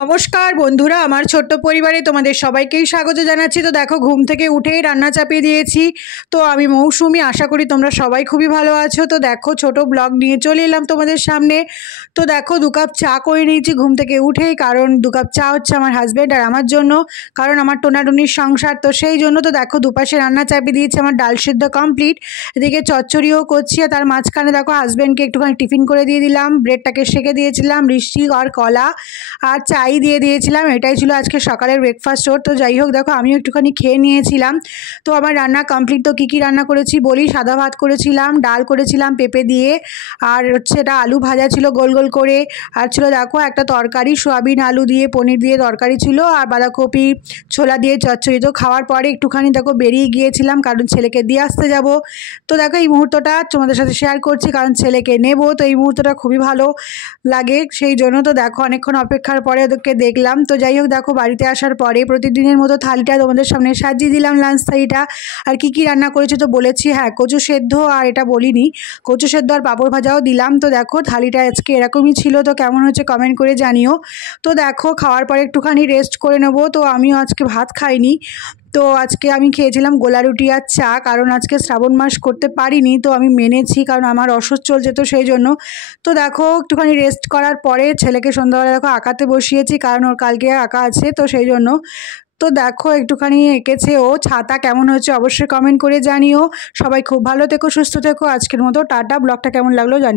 নমস্কার বন্ধুরা, আমার ছোট্ট পরিবারে তোমাদের সবাইকেই স্বাগত জানাচ্ছি। তো দেখো, ঘুম থেকে উঠেই রান্না চাপিয়ে দিয়েছি। তো আমি মৌসুমি, আশা করি তোমরা সবাই খুবই ভালো আছো। তো দেখো, ছোট ব্লগ নিয়ে চলে এলাম তোমাদের সামনে। তো দেখো, 2 কাপ চা করে নিয়েছি ঘুম থেকে উঠেই, কারণ 2 কাপ চা হচ্ছে আমার হাজব্যান্ড আর আমার জন্য, কারণ আমার টোনাটুনির সংসার, তো সেই জন্য। তো দেখো, দুপাশে রান্না চাপিয়ে দিয়েছি, আমার ডাল সিদ্ধ কমপ্লিট, এদিকে চচ্চড়িও করছি। আর তার মাঝখানে দেখো, হাজব্যান্ডকে একটুখানি টিফিন করে দিয়ে দিলাম, ব্রেডটাকে সেঁকে দিয়েছিলাম, মিষ্টি আর কলা আর চাই দিয়ে দিয়েছিলাম। এটাই ছিল আজকে সকালের ব্রেকফাস্ট ওর। তো যাই হোক, দেখো আমিও একটুখানি খেয়ে নিয়েছিলাম। তো আমার রান্না কমপ্লিট। তো কী কী রান্না করেছি বলি। সাদা ভাত করেছিলাম, ডাল করেছিলাম পেঁপে দিয়ে, আর হচ্ছে এটা আলু ভাজা ছিল গোল গোল করে, আর ছিল দেখো একটা তরকারি, সোয়াবিন আলু দিয়ে পনির দিয়ে তরকারি ছিল, আর বাঁধাকপি ছোলা দিয়ে চচ্চড়ি। তো খাওয়ার পরে একটুখানি দেখো বেরিয়ে গিয়েছিলাম, কারণ ছেলেকে দিয়ে আসতে যাব। তো দেখো, এই মুহূর্তটা তোমাদের সাথে শেয়ার করছি, কারণ ছেলেকে নেব। তো এই মুহূর্তটা খুবই ভালো লাগে, সেই জন্য। তো দেখো, অনেকক্ষণ অপেক্ষার পরে ওদেরকে দেখলাম। তো যাই হোক, দেখো বাড়িতে আসার পরে প্রতিদিনের মতো থালিটা তোমাদের সামনে সাজিয়ে দিলাম, লাঞ্চ থালিটা। আর কি কি রান্না করেছি তো বলেছি, হ্যাঁ কচু সেদ্ধ, আর এটা বলিনি, কচু সেদ্ধ আর পাঁপড় ভাজাও দিলাম। তো দেখো, থালিটা আজকে এরকমই ছিল। তো কেমন হচ্ছে কমেন্ট করে জানিও। তো দেখো, খাওয়ার পরে একটুখানি রেস্ট করে নেবো। তো আমিও আজকে ভাত খাইনি। তো আজকে আমি খেয়েছিলাম গোলা রুটি আর চা, কারণ আজকে শ্রাবণ মাস করতে পারিনি, তো আমি মেনেছি, কারণ আমার অসুখ চলছে, তো সেই জন্য। তো দেখো, একটুখানি রেস্ট করার পরে ছেলেকে সন্ধ্যাবেলা দেখো আঁকাতে বসিয়েছি, কারণ ওর কালকে আঁকা আছে, তো সেই জন্য। তো দেখো, একটুখানি এঁকেছে ও। ছাতা কেমন হচ্ছে অবশ্যই কমেন্ট করে জানিও। সবাই খুব ভালো থেকো, সুস্থ থেকো। আজকের মতো টাটা। ব্লগটা কেমন লাগলো জানি।